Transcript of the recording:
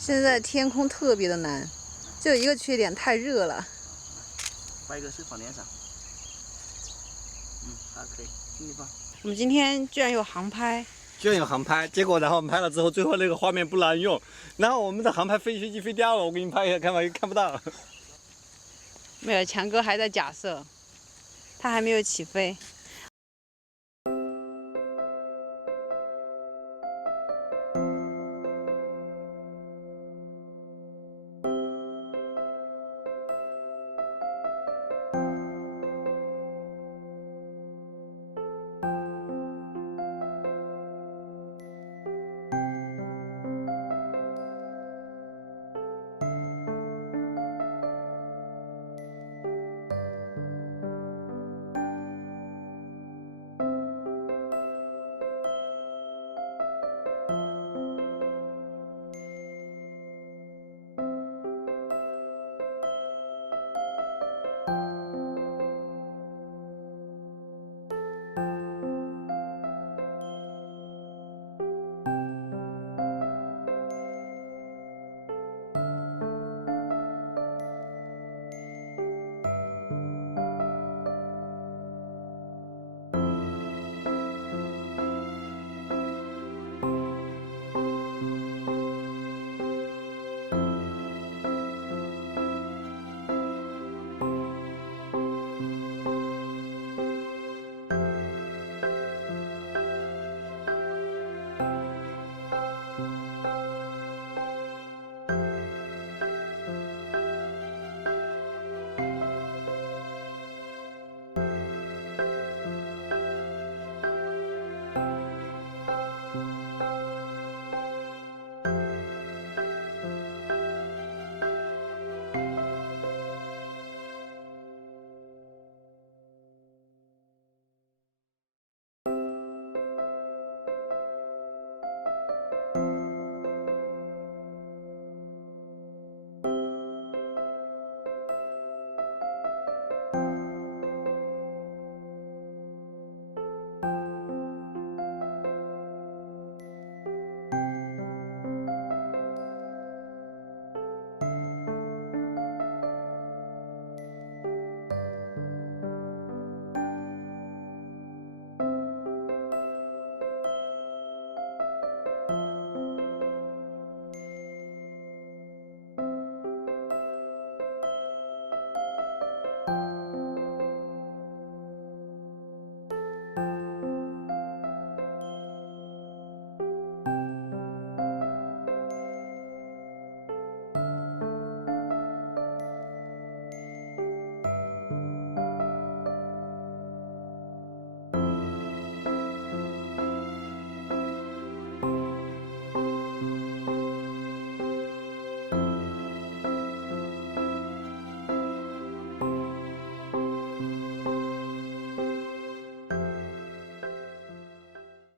现在天空特别的蓝，就有一个缺点，太热了。发一个是放脸上。还可以，轻点放。我们今天居然有航拍，居然有航拍，结果然后拍了之后，最后那个画面不能用，然后我们的航拍飞机飞掉了，我给你拍一下，看吧，看不到。没有，强哥还在假设，他还没有起飞。